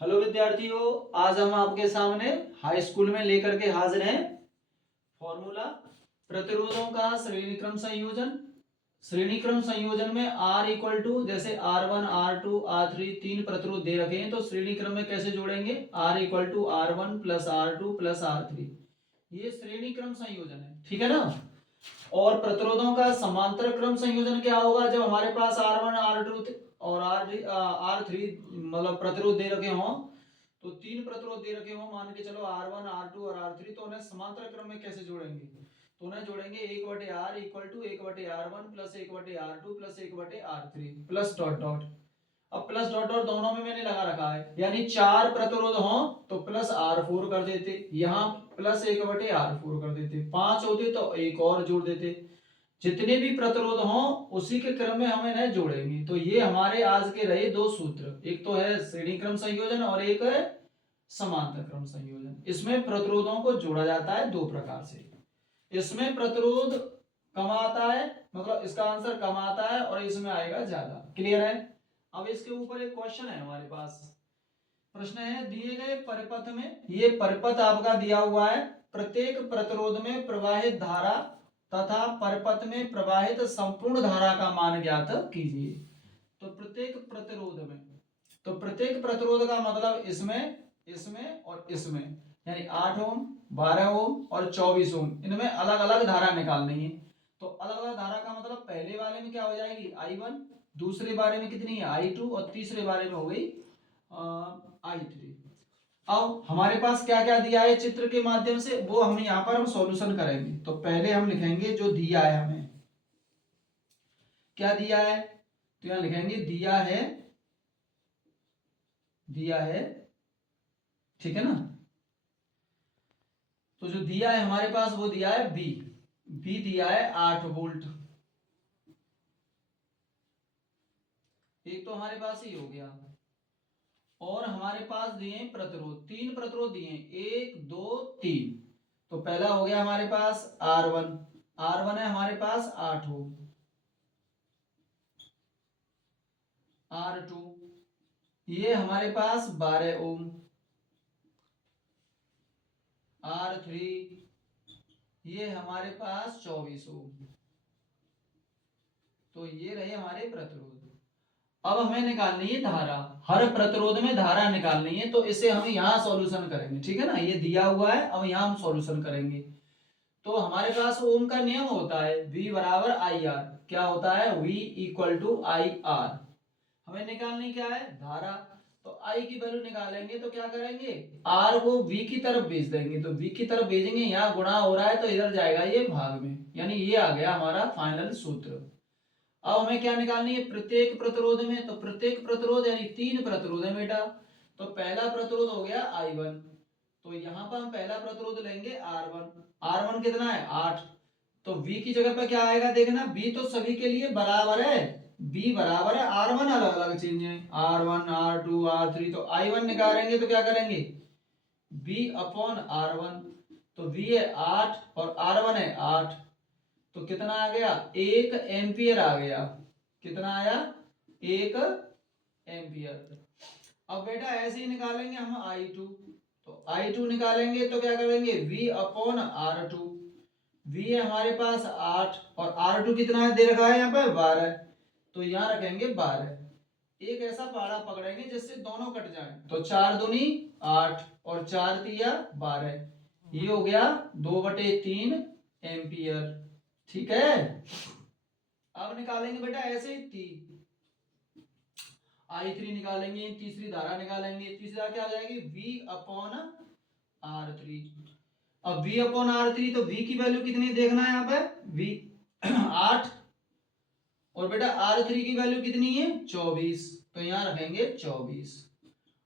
Hello विद्यार्थियों, आज हम आपके सामने हाई स्कूल में लेकर के हाजिर हैं फॉर्मूला प्रतिरोधों का श्रेणी क्रम संयोजन। श्रेणी क्रम संयोजन में R इक्वल टू जैसे R1 R2 R3 तीन प्रतिरोध दे रखे हैं तो श्रेणी क्रम में कैसे जोड़ेंगे? R equal to R1 plus R2 plus R3, ये श्रेणी क्रम संयोजन है, ठीक है ना। और प्रतिरोधों का समांतर क्रम संयोजन क्या होगा? जब हमारे पास R1 R2 और R3 मतलब प्रतिरोध दे रखे हों, तो तीन प्रतिरोध दे रखे हों, मान के चलो R1 R2 और R3, तो उन्हें समांतर क्रम में कैसे जोड़ेंगे? तो उन्हें जोड़ेंगे 1/R equal to 1/R1 plus 1/R2 plus 1/R3 plus dot dot. अब प्लस डॉट डॉट दोनों में मैंने लगा रखा है, यानी चार प्रतिरोध हो तो प्लस R4 कर देते, यहाँ प्लस 1/R4 कर देते, 5 होते तो एक और जोड़ देते। जितने भी प्रतिरोध हो उसी के क्रम में हम इन्हें जोड़ेंगे। तो ये हमारे आज के रहे दो सूत्र, एक तो है श्रेणी क्रम संयोजन और एक है समांतर क्रम संयोजन। इसमें प्रतिरोधों को जोड़ा जाता है दो प्रकार से। इसमें प्रतिरोध कम आता है, मतलब इसका आंसर कम आता है, और इसमें आएगा ज्यादा। क्लियर है? अब इसके ऊपर एक क्वेश्चन है हमारे पास। प्रश्न है, दिए गए परिपथ में, ये परिपथ आपका दिया हुआ है, प्रत्येक प्रतिरोध में प्रवाहित धारा तथा परिपथ में प्रवाहित संपूर्ण धारा का मान ज्ञात कीजिए। तो प्रत्येक प्रतिरोध में, तो प्रत्येक प्रतिरोध का मतलब इसमें, इसमें और इसमें, यानी 8 ओम 12 ओम और 24 ओम, इनमें अलग अलग धारा निकालनी है। तो अलग अलग धारा का मतलब पहले वाले में क्या हो जाएगी? I1, दूसरे बारे में कितनी है? I2, और तीसरे बारे में हो गई I3। अब हमारे पास क्या क्या दिया है चित्र के माध्यम से, वो हम यहाँ पर हम सॉल्यूशन करेंगे। तो पहले हम लिखेंगे जो दिया है, हमें क्या दिया है, तो यहाँ लिखेंगे दिया है, दिया है, ठीक है ना। तो जो दिया है हमारे पास वो दिया है बी दिया है 8 वोल्ट। एक तो हमारे पास ही हो गया, और हमारे पास दिए प्रतिरोध, तीन प्रतिरोध दिए, 1 2 3। तो पहला हो गया हमारे पास R1 है हमारे पास 8 ओम, R2 ये हमारे पास 12 ओम, R3 ये हमारे पास 24 ओम। तो ये रहे हमारे प्रतिरोध। अब हमें निकालनी है धारा, हर प्रतिरोध में धारा निकालनी है, तो इसे हम यहाँ सॉल्यूशन करेंगे, ठीक है ना। ये दिया हुआ है, अब यहाँ हम सॉल्यूशन करेंगे। तो हमारे पास ओम का नियम होता है V बराबर IR। क्या होता है? V equal to IR। हमें निकालनी क्या है? धारा। तो I की वैल्यू निकालेंगे तो क्या करेंगे? R को V की तरफ भेज देंगे, तो V की तरफ भेजेंगे, यहाँ गुणा हो रहा है तो इधर जाएगा ये भाग में, यानी ये आ गया हमारा फाइनल सूत्र। अब हमें क्या निकालनी है? प्रत्येक प्रतिरोध में, तो प्रत्येक प्रतिरोध यानी तीन प्रतिरोध है बेटा। तो पहला प्रतिरोध हो गया I1, तो यहाँ पर हम पहला प्रतिरोध लेंगे R1 कितना है? 8। तो V की जगह पर क्या आएगा देखना, B तो सभी के लिए बराबर है, B बराबर है R1, अलग अलग चीज है R1 R2 R3। तो I1 निकालेंगे तो क्या करेंगे? B अपॉन R1, तो V है 8 और R1 है 8, तो कितना आ गया? 1 एम्पियर आ गया। कितना आया? 1 एम्पियर। अब बेटा ऐसे ही निकालेंगे हम I2, तो I2 निकालेंगे तो क्या करेंगे? V अपॉन R2, V है हमारे पास 8 और R2 कितना है दे रखा है यहाँ पे? 12, तो यहाँ रखेंगे 12। एक ऐसा पहाड़ा पकड़ेंगे जिससे दोनों कट जाए, तो 4 दूनी 8 और 4 तिया 12, ये हो गया 2/3 एम्पियर, ठीक है। अब निकालेंगे बेटा ऐसे ही I3 निकालेंगे, तीसरी धारा निकालेंगे, तीसरी धारा क्या आ जाएगी? V upon R3। अब V अपॉन R3, तो V की वैल्यू कितनी देखना है यहाँ पे? V 8, और बेटा R3 की वैल्यू कितनी है? 24, तो यहाँ रखेंगे 24।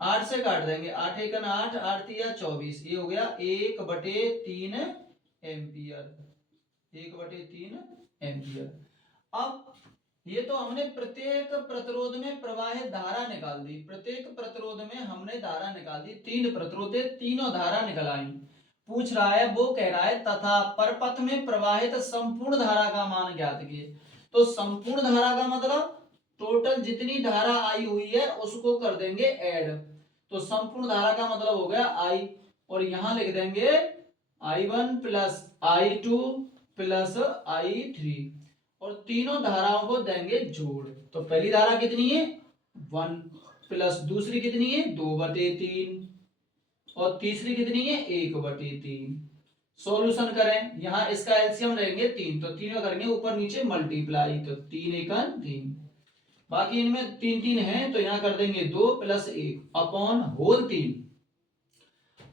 8 से काट देंगे, 8 एकन 8 8 तिया 24, ये हो गया 1/3 एम्पियर, 1/3 एम्पियर। अब ये तो हमने प्रत्येक प्रतिरोध में प्रवाहित धारा निकाल दी, प्रत्येक प्रतिरोध में हमने धारा निकाल दी, तीन प्रतिरोध थे, तीनों धारा निकल आई। पूछ रहा है, वो कह रहा है तथा परपथ में प्रवाहित संपूर्ण धारा का मान ज्ञात कीजिए। तो संपूर्ण धारा का मतलब टोटल जितनी धारा आई हुई है उसको कर देंगे ऐड। तो संपूर्ण धारा का मतलब हो गया I, और यहां लिख देंगे I1 plus I2 plus I3, और तीनों धाराओं को देंगे जोड़। तो पहली धारा कितनी है 1, प्लस दूसरी कितनी है 2/3, और तीसरी कितनी है 1/3। सॉल्यूशन करें, यहां इसका एलसीएम लेंगे 3, तो 3 करेंगे ऊपर नीचे मल्टीप्लाई, तो 3 एकम 3, बाकी इनमें 3 3 है तो यहां कर देंगे 2 प्लस 1 अपॉन होल 3।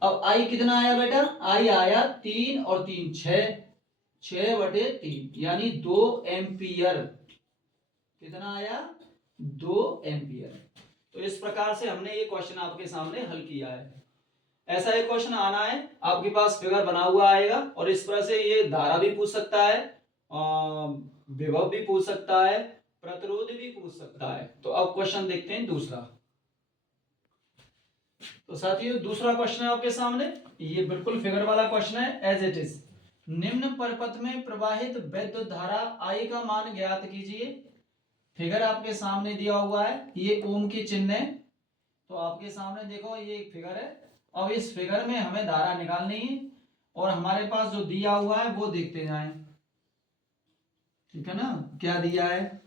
अब आई कितना आया बेटा, आई आया 3 और 3 6, 6/3 यानी 2 एम्पियर। कितना आया 2 एम्पियर। तो इस प्रकार से हमने ये क्वेश्चन आपके सामने हल किया है। ऐसा एक क्वेश्चन आना है, आपके पास फिगर बना हुआ आएगा, और इस तरह से ये धारा भी पूछ सकता है, विभव भी पूछ सकता है, प्रतिरोध भी पूछ सकता है। तो अब क्वेश्चन देखते हैं दूसरा। तो साथियों दूसरा क्वेश्चन है आपके सामने, ये बिल्कुल फिगर वाला क्वेश्चन है एज इट इज। निम्न परिपथ में प्रवाहित विद्युत धारा I का मान ज्ञात कीजिए। फिगर आपके सामने दिया हुआ है, ये ओम की चिन्ह है। तो आपके सामने देखो ये एक फिगर है, अब इस फिगर में हमें धारा निकालनी है, और हमारे पास जो दिया हुआ है वो देखते जाएं। ठीक है ना, क्या दिया है,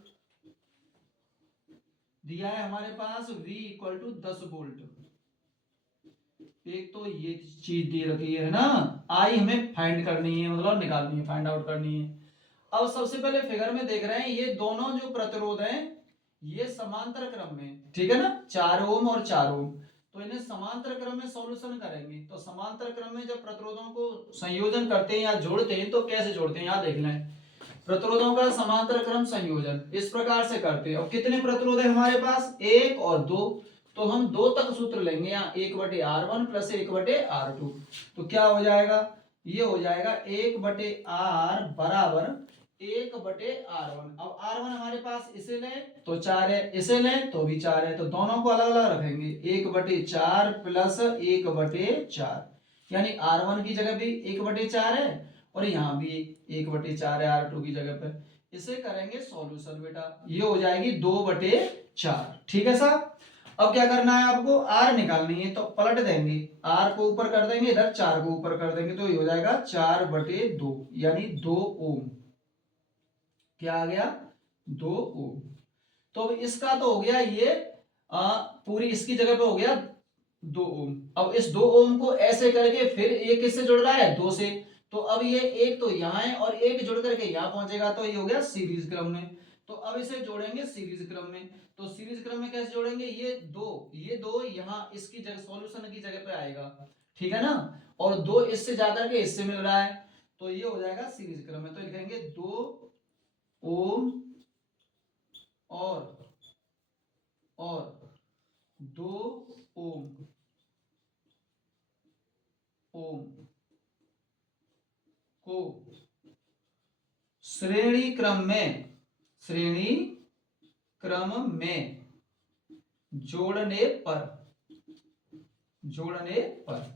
दिया है हमारे पास V = 10 वोल्ट। एक तो ये चीज दी रखी है ना, आई हमें फाइंड करनी है, मतलब निकालनी है, फाइंड आउट करनी है। अब सबसे पहले फिगर में देख रहे हैं ये दोनों जो प्रतिरोध हैं ये समांतर क्रम में, ठीक है ना, 4 ओम और 4 ओम, तो इन्हें समांतर क्रम में सॉल्यूशन करेंगे। तो समांतर क्रम में जब प्रतिरोधों को संयोजन करते हैं या जोड़ते हैं तो कैसे जोड़ते हैं, यहाँ देख लें। प्रतिरोधों का समांतर क्रम संयोजन इस प्रकार से करते हैं। और कितने प्रतिरोध है हमारे पास, 1 और 2, तो हम 2 तक सूत्र लेंगे, यहाँ 1/R1 प्लस 1/R2। तो क्या हो जाएगा, ये हो जाएगा 1/R बराबर 1/R1। अब R1 हमारे पास इसे लें तो 4 है, इसे लें तो भी 4 है, तो दोनों को अलग अलग रखेंगे, 1/4 प्लस 1/4, यानी R1 की जगह भी 1/4 है, और यहाँ भी 1/4 है R2 की जगह पे। इसे करेंगे सॉल्यूशन बेटा, ये हो जाएगी 2/4। ठीक है साहब। अब क्या करना है आपको, R निकालनी है, तो पलट देंगे, R को ऊपर कर देंगे, इधर 4 को ऊपर कर देंगे, तो ये हो जाएगा 4/2 यानी 2 ओम। क्या आ गया 2 ओम। तो इसका तो हो गया ये पूरी इसकी जगह पे हो गया 2 ओम। अब इस 2 ओम को ऐसे करके फिर एक किससे जुड़ रहा है 2 से, तो अब ये एक तो यहाँ है और एक जुड़ करके यहाँ पहुंचेगा, तो ये हो गया सीरीज क्रम में। तो अब इसे जोड़ेंगे सीरीज क्रम में, तो सीरीज क्रम में कैसे जोड़ेंगे, ये दो यहाँ इसकी जगह सॉल्यूशन की जगह पे आएगा, ठीक है ना, और 2 इससे जाकर के इससे मिल रहा है, तो ये हो जाएगा सीरीज क्रम में। तो लिखेंगे 2 ओम और 2 ओम को श्रेणी क्रम में जोड़ने पर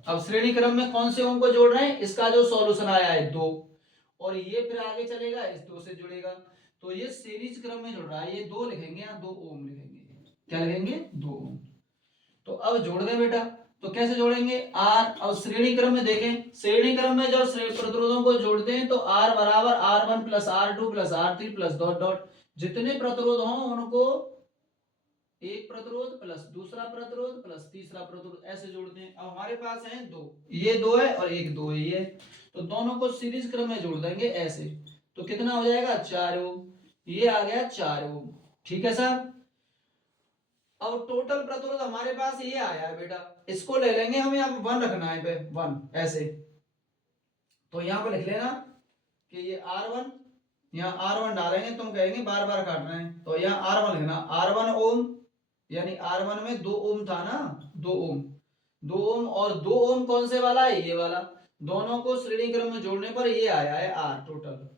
अब श्रेणी क्रम में कौन से ओम को जोड़ रहे हैं, इसका जो सॉल्यूशन आया है 2, और ये फिर आगे चलेगा इस 2 से जुड़ेगा, तो ये सीरीज क्रम में जुड़ रहा है, ये 2 लिखेंगे या 2 ओम लिखेंगे, क्या लिखेंगे 2 ओम। तो अब जोड़ दे बेटा, तो कैसे जोड़ेंगे R। अब श्रेणी क्रम में देखें, श्रेणी क्रम में जब प्रतिरोधों को जोड़ते हैं तो R बराबर R1 plus R2 plus R3 plus dot dot, जितने प्रतिरोध हों उनको एक प्रतिरोध प्लस दूसरा प्रतिरोध प्लस तीसरा प्रतिरोध ऐसे जोड़ते हैं। अब हमारे पास है 2, ये 2 है और एक 2 है ये, तो दोनों को सीरीज क्रम में जोड़ देंगे ऐसे, तो कितना हो जाएगा 4 ओम, ये आ गया 4 ओम। ठीक है साहब। अब टोटल प्रतिरोध हमारे पास ये आया है बेटा, इसको ले लेंगे हम, यहाँ पे 1 रखना है पे 1 ऐसे, तो यहाँ पे लिख लेना कि ये R1, यहाँ R1 डालेंगे, तुम कहेंगे बार बार काटना है, तो यहाँ R1 लिखना, R1 ओम, यानी R1 में 2 ओम था ना, 2 ओम, 2 ओम, और 2 ओम कौन से वाला है, ये वाला, दोनों को श्रेणी क्रम में जोड़ने पर ये आया है R टोटल।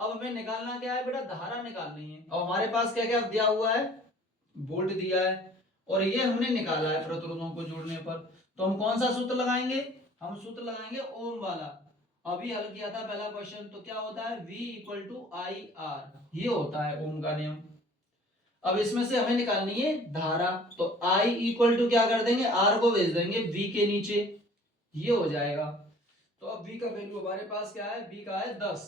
अब हमें निकालना क्या है बेटा, धारा निकालनी है। अब हमारे पास क्या क्या दिया हुआ है, वोल्ट दिया है, और ये हमने निकाला है प्रतिरोधों को जोड़ने पर, तो हम कौन सा सूत्र लगाएंगे, हम सूत्र लगाएंगे ओम वाला। अभी हल किया था पहला क्वेश्चन, तो क्या होता है V = IR, ये होता है ओम का नियम। अब इसमें से हमें निकालनी है धारा, तो I इक्वल टू क्या कर देंगे, R को भेज देंगे V के नीचे, ये हो जाएगा। तो अब V का वैल्यू हमारे पास क्या है, V का है 10,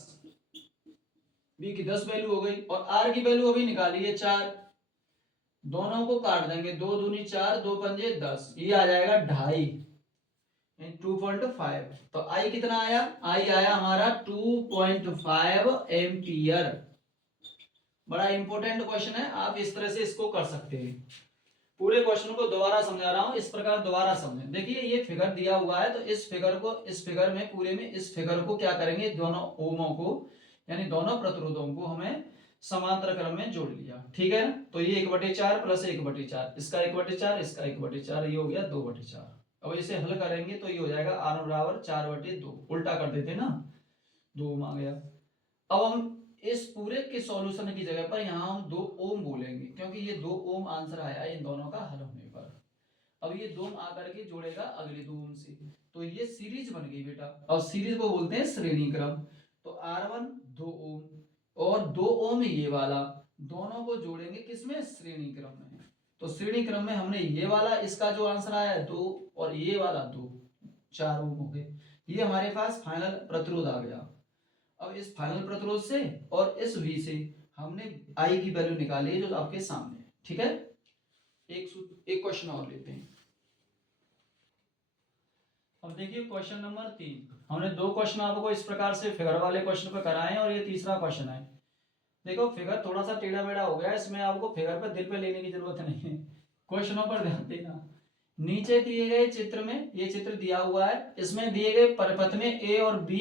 V की 10 वैल्यू हो गई, और R की वैल्यू अभी निकाली है 4, दोनों को काट देंगे, 2 दूनी 4, 2 पंजे 10, ये आ जाएगा 2.5 2.5। तो I कितना आया, I आया हमारा 2.5 एम्पियर। बड़ा इंपॉर्टेंट क्वेश्चन है, आप इस तरह से इसको कर सकते हैं। पूरे क्वेश्चन को दोबारा समझा रहा हूं, इस प्रकार दोबारा समझें। देखिए ये फिगर दिया हुआ है, तो इस फिगर में पूरे में इस फिगर को क्या करेंगे, दोनों ओमों को यानी दोनों प्रतिरोधों को हमें समांतर क्रम में जोड़ लिया, ठीक है। तो ये 1/4 प्लस 1/4, इसका 1/4, इसका 1/4, ये हो गया 2/4। अब इसे हल करेंगे तो ये हो जाएगा R बराबर 4/2, उल्टा कर देते ना, 2 ओम आ गया। अब हम इस पूरे के सॉल्यूशन की जगह पर यहाँ हम 2 ओम बोलेंगे, क्योंकि ये 2 ओम आंसर आया इन दोनों का हल होने पर। अब ये 2 आकर के जोड़ेगा अगले 2 ओम से, तो ये सीरीज बन गई बेटा। अब सीरीज को बोलते हैं श्रेणी क्रम। तो R1 2 ओम और 2 ओम ये वाला, दोनों को जोड़ेंगे किसमें, श्रेणी क्रम में। तो श्रेणी क्रम में हमने ये वाला, इसका जो आंसर आया है 2, और ये वाला 2, 4 ओम हो गए। ये हमारे पास फाइनल प्रतिरोध आ गया। अब इस फाइनल प्रतिरोध से और इस V से हमने I की वैल्यू निकाली है जो आपके सामने, ठीक है। एक क्वेश्चन और लेते हैं। अब देखिए क्वेश्चन नंबर 3, हमने 2 क्वेश्चन आपको इस प्रकार से फिगर वाले क्वेश्चन पे कराए हैं, और ये तीसरा क्वेश्चन है। देखो फिगर थोड़ा सा टेढ़ा मेढ़ा हो गया है, इसमें आपको फिगर पर दिल पे लेने की जरूरत नहीं है, क्वेश्चनों पर ध्यान देना। नीचे दिए गए चित्र में, ये चित्र दिया हुआ है, इसमें दिए गए परिपथ में A और B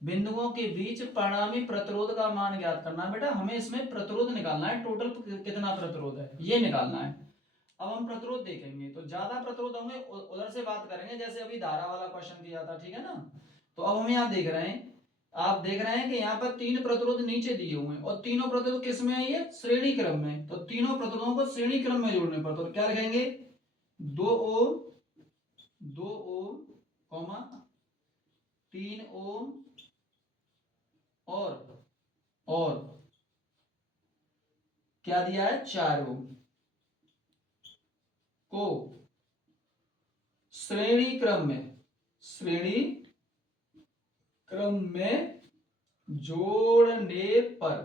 बिंदुओं के बीच परिणामी प्रतिरोध का मान ज्ञात करना है। बेटा हमें इसमें प्रतिरोध निकालना है, टोटल कितना प्रतिरोध है ये निकालना है। अब हम प्रतिरोध देखेंगे, तो ज्यादा प्रतिरोध होंगे उधर से बात करेंगे, जैसे अभी धारा वाला क्वेश्चन किया था, ठीक है ना। तो अब हम यहाँ देख रहे हैं, आप देख रहे हैं कि यहाँ पर 3 प्रतिरोध नीचे दिए हुए हैं, और तीनों प्रतिरोध किस में है, ये श्रेणी क्रम में। तो तीनों प्रतिरोधों को श्रेणी क्रम में जोड़ने पर तो क्या लिखेंगे, 2 ओम 2 ओम कॉमा 3 ओम और क्या दिया है, 4 ओम को श्रेणी क्रम में जोड़ने पर,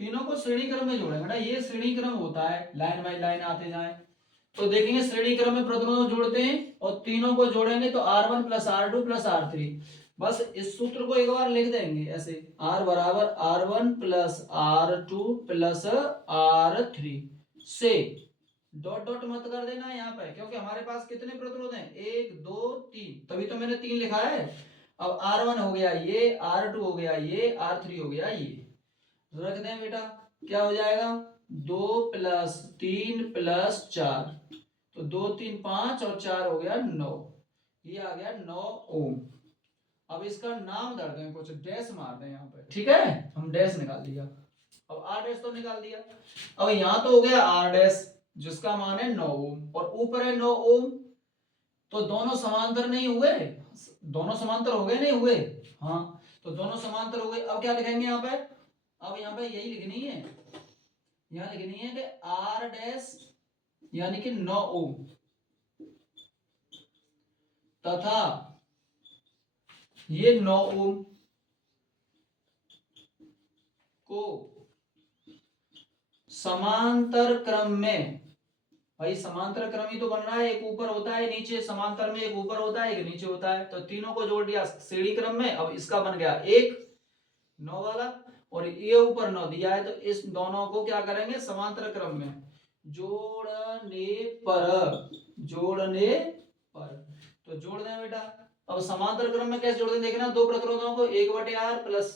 तीनों को श्रेणी क्रम में जोड़ेंगे ना, ये श्रेणी क्रम होता है, लाइन बाय लाइन आते जाएं। तो देखेंगे श्रेणी क्रम में प्रतिरोध जोड़ते हैं और तीनों को जोड़ेंगे तो R1 plus R2 plus R3। बस इस सूत्र को एक बार लिख देंगे ऐसे, R बराबर R1 plus R2 plus R3 से डॉट डॉट मत कर देना यहाँ पे, क्योंकि हमारे पास कितने प्रतिरोध हैं, 1 2 3, तभी तो मैंने 3 लिखा है। अब R1 हो गया ये, R2 हो गया ये, R3 हो गया ये, रख दें बेटा, क्या हो जाएगा 2 प्लस 3 प्लस 4, तो 2 3 5 और 4 हो गया 9, ये आ गया 9 ओम। अब इसका नाम धर दें, कुछ डैश मार दें यहाँ पे, ठीक है, हम डैश निकाल दिया। अब R डैश तो निकाल दिया। अब यहाँ तो हो गया R डैश जिसका मान है 9 ओम, और ऊपर है 9 ओम, तो दोनों समांतर नहीं हुए, दोनों समांतर हो गए नहीं हुए, हाँ तो दोनों समांतर हो गए। अब क्या लिखेंगे यहाँ पे, अब यहाँ पे यही लिखनी है, यहाँ लिखनी है कि R डैश यानी कि 9 ओम तथा ये 9 ओम को समांतर क्रम में, भाई समांतर क्रम ही तो बन रहा है, एक ऊपर होता है नीचे, समांतर में एक ऊपर होता है एक नीचे होता है, तो तीनों को जोड़ दिया श्रेणी क्रम में। अब इसका बन गया एक 9 वाला, और ये ऊपर 9 दिया है, तो इस दोनों को क्या करेंगे, समांतर क्रम में जोड़ने पर तो जोड़ दें बेटा। अब समांतर क्रम में कैसे जोड़ते हैं देखना, दो प्रतिरोधों को 1/R plus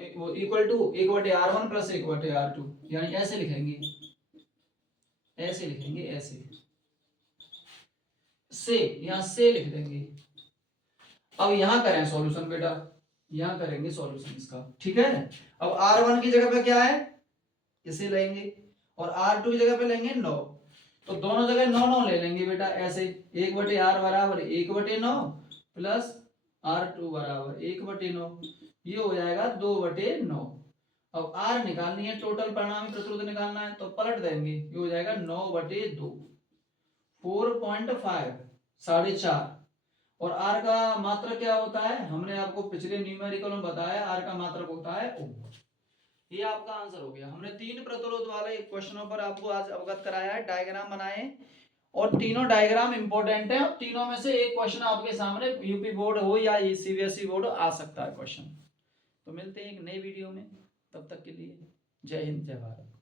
equal to 1/R1 plus 1/R2, यानी ऐसे लिखेंगे, ऐसे लिखेंगे, ऐसे से, यहां से लिख देंगे। अब यहां करें सॉल्यूशन बेटा, यहां करेंगे सॉल्यूशन इसका, ठीक है। अब R1 की जगह पे क्या है, इसे लेंगे, और R2 की जगह पे लेंगे 9, तो दोनों जगह 9 9 ले लेंगे बेटा, ऐसे 1/R बराबर 1/9 प्लस R2 बराबर 1/9, ये हो जाएगा 2/9। अब आर निकालनी है, टोटल परिणामी प्रतिरोध निकालना है, तो पलट देंगे, ये हो जाएगा 9/2, 4.5, 4.5। और आर का मात्रक क्या होता है, हमने आपको पिछले न्यूमेरिकल में बताया, आर का मात्रक होता है ओम। ये आपका आंसर हो गया। हमने 3 प्रतिरोध वाले क्वेश्चनों पर आपको आज अवगत कराया है, डायग्राम बनाए, और तीनों डायग्राम इंपॉर्टेंट है, और तीनों में से एक क्वेश्चन आपके सामने यूपी बोर्ड हो या सीबीएसई बोर्ड आ सकता है क्वेश्चन। तो मिलते हैं एक नई वीडियो में, तब तक के लिए जय हिंद जय भारत।